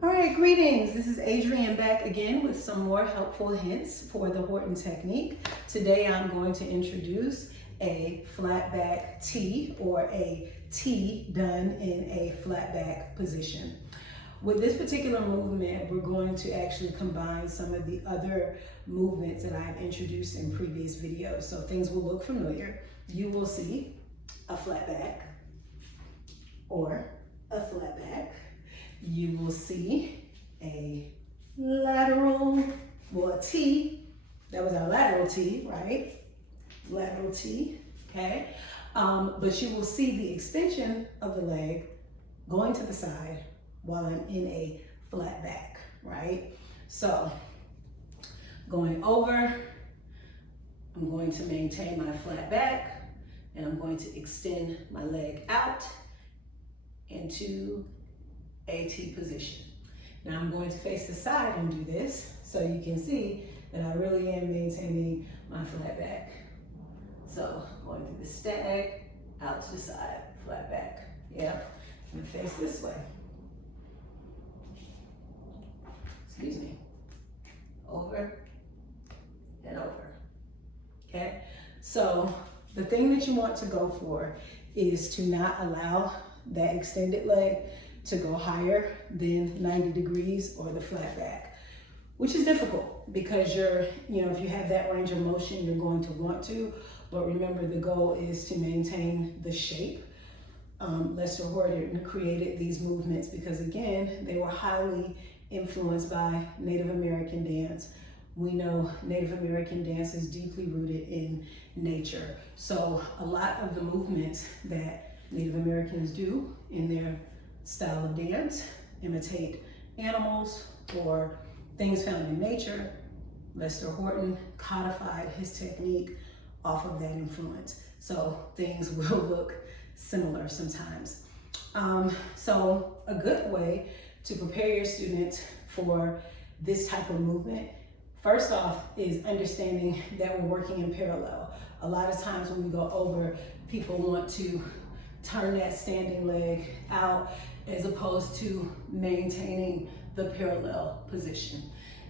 All right, greetings. This is Adrienne back again with some more helpful hints for the Horton technique. Today I'm going to introduce a flat back T, or a T done in a flat back position. With this particular movement, we're going to actually combine some of the other movements that I've introduced in previous videos. So things will look familiar. You will see a flat back or a flat back. You will see a lateral, well, a T. That was our lateral T, right? Lateral T, okay? But you will see the extension of the leg going to the side while I'm in a flat back, right? So going over, I'm going to maintain my flat back, and I'm going to extend my leg out into a T position. Now I'm going to face the side and do this so you can see that I really am maintaining my flat back. So going through the stag, out to the side, flat back. Yeah, I'm gonna face this way. Excuse me. Over and over. Okay, so the thing that you want to go for is to not allow that extended leg to go higher than 90 degrees or the flat back, which is difficult because if you have that range of motion, you're going to want to, but remember the goal is to maintain the shape. Lester Horton created these movements because, again, they were highly influenced by Native American dance. We know Native American dance is deeply rooted in nature. So a lot of the movements that Native Americans do in their style of dance imitate animals or things found in nature. Lester Horton codified his technique off of that influence. So things will look similar sometimes. So a good way to prepare your students for this type of movement, first off, is understanding that we're working in parallel. A lot of times when we go over, people want to turn that standing leg out as opposed to maintaining the parallel position.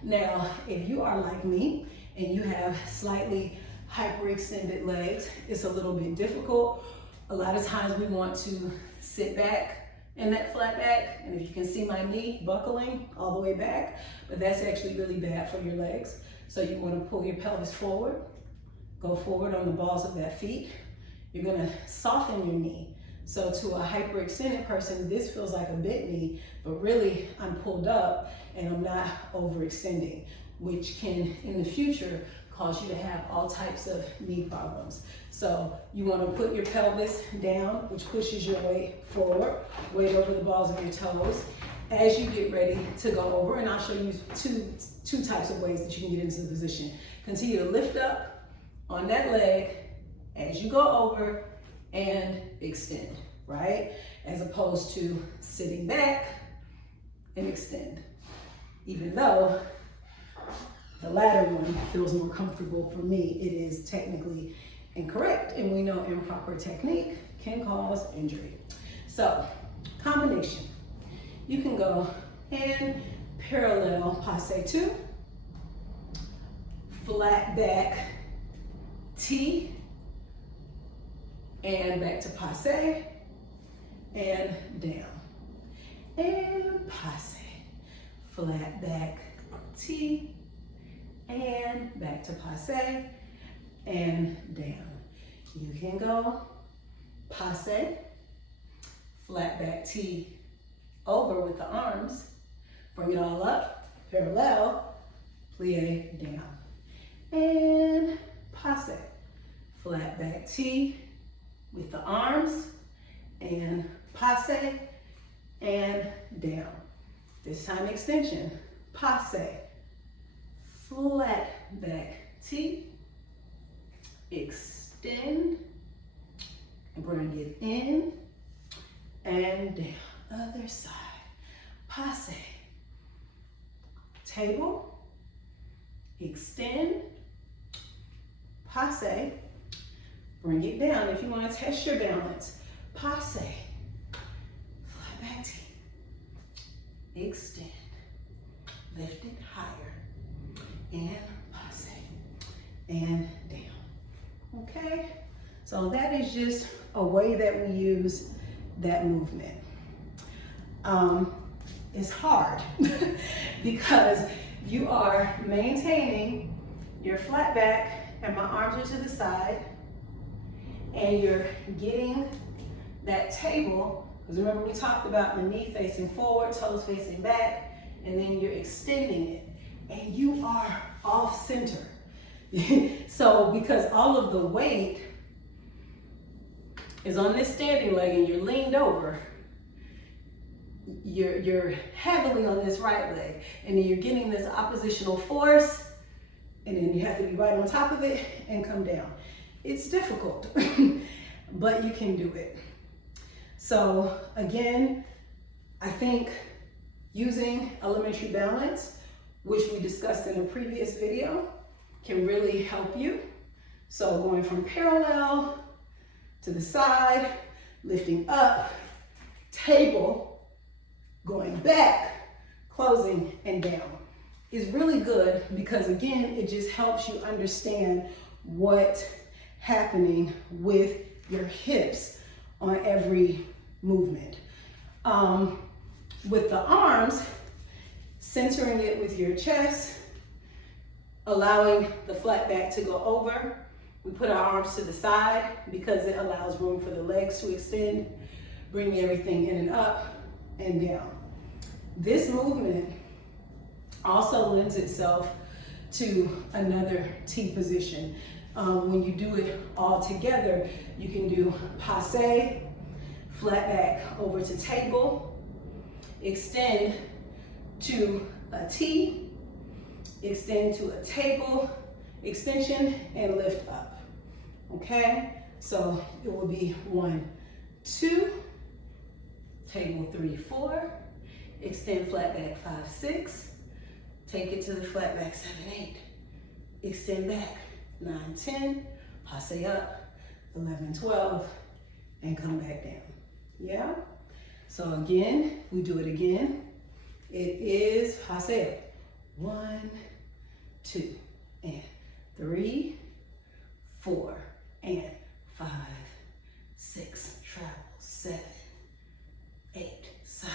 Now, if you are like me and you have slightly hyperextended legs, it's a little bit difficult. A lot of times we want to sit back in that flat back, and if you can see my knee buckling all the way back, but that's actually really bad for your legs. So you want to pull your pelvis forward, go forward on the balls of that feet. You're gonna soften your knee. So to a hyperextended person, this feels like a bent knee, but really I'm pulled up and I'm not overextending, which can, in the future, cause you to have all types of knee problems. So you want to put your pelvis down, which pushes your weight forward, weight over the balls of your toes, as you get ready to go over. And I'll show you two types of ways that you can get into the position. Continue to lift up on that leg as you go over and extend, right? As opposed to sitting back and extend. Even though the latter one feels more comfortable for me, it is technically incorrect, and we know improper technique can cause injury. So, combination. You can go in parallel passe 2, flat back T, and back to passe, and down, and passe, flat back T, and back to passe, and down. You can go passe, flat back T, over with the arms, bring it all up, parallel, plie, down, and passe, flat back T, with the arms, and passe, and down. This time extension, passe, flat back T, extend, and bring it in, and down. Other side, passe, table, extend, passe, bring it down. If you want to test your balance, passe, flat back T, extend, lift it higher, and passe, and down. Okay? So that is just a way that we use that movement. It's hard because you are maintaining your flat back and my arms are to the side, and you're getting that table, because remember we talked about the knee facing forward, toes facing back, and then you're extending it, and you are off center. So because all of the weight is on this standing leg and you're leaned over, you're heavily on this right leg, and then you're getting this oppositional force, and then you have to be right on top of it and come down. It's difficult, but you can do it. So again, I think using elementary balance, which we discussed in a previous video, can really help you. So going from parallel to the side, lifting up, table, going back, closing, and down is really good, because again, it just helps you understand what's happening with your hips on every movement. With the arms, centering it with your chest, allowing the flat back to go over. We put our arms to the side because it allows room for the legs to extend, bringing everything in and up and down. This movement also lends itself to another T position. When you do it all together, you can do passe, flat back over to table, extend to a T, extend to a table extension, and lift up. Okay, so it will be 1, 2, table 3, 4, extend flat back 5, 6, take it to the flat back 7, 8, extend back 9, 10, passe up 11, 12, and come back down. Yeah? So again, we do it again. It is passe up. 1, 2, and 3, 4, and 5, 6, travel, 7, 8, side,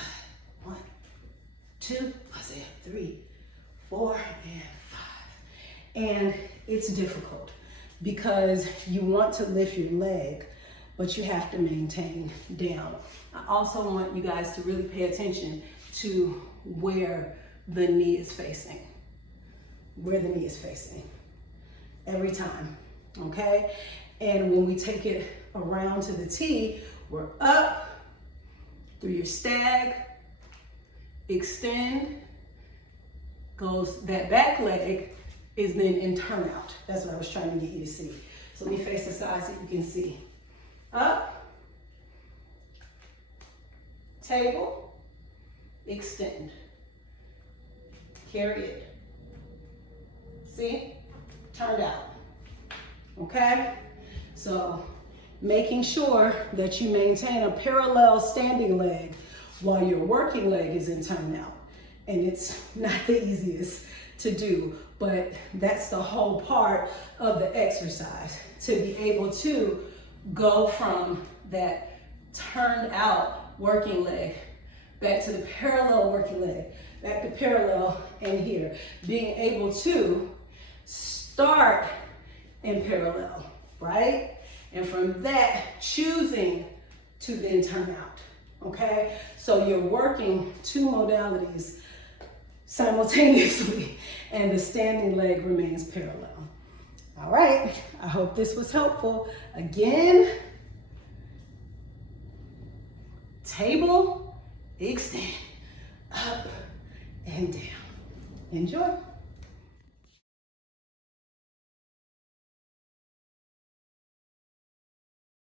1, 2, passe up, 3, 4, and 5. And it's difficult because you want to lift your leg, but you have to maintain down. I also want you guys to really pay attention to where the knee is facing. Where the knee is facing. Every time, okay? And when we take it around to the T, we're up through your stag, extend, goes, that back leg is then in turnout. That's what I was trying to get you to see. So let me face the side so you can see. Up, table, extend, carry it. See, turned out, okay? So making sure that you maintain a parallel standing leg while your working leg is in turnout. And it's not the easiest to do, but that's the whole part of the exercise, to be able to go from that turned out working leg back to the parallel working leg, back to parallel, and here. Being able to start in parallel, right? And from that, choosing to then turn out, okay? So you're working 2 modalities simultaneously, and the standing leg remains parallel. All right, I hope this was helpful. Again, table, extend, up and down. Enjoy.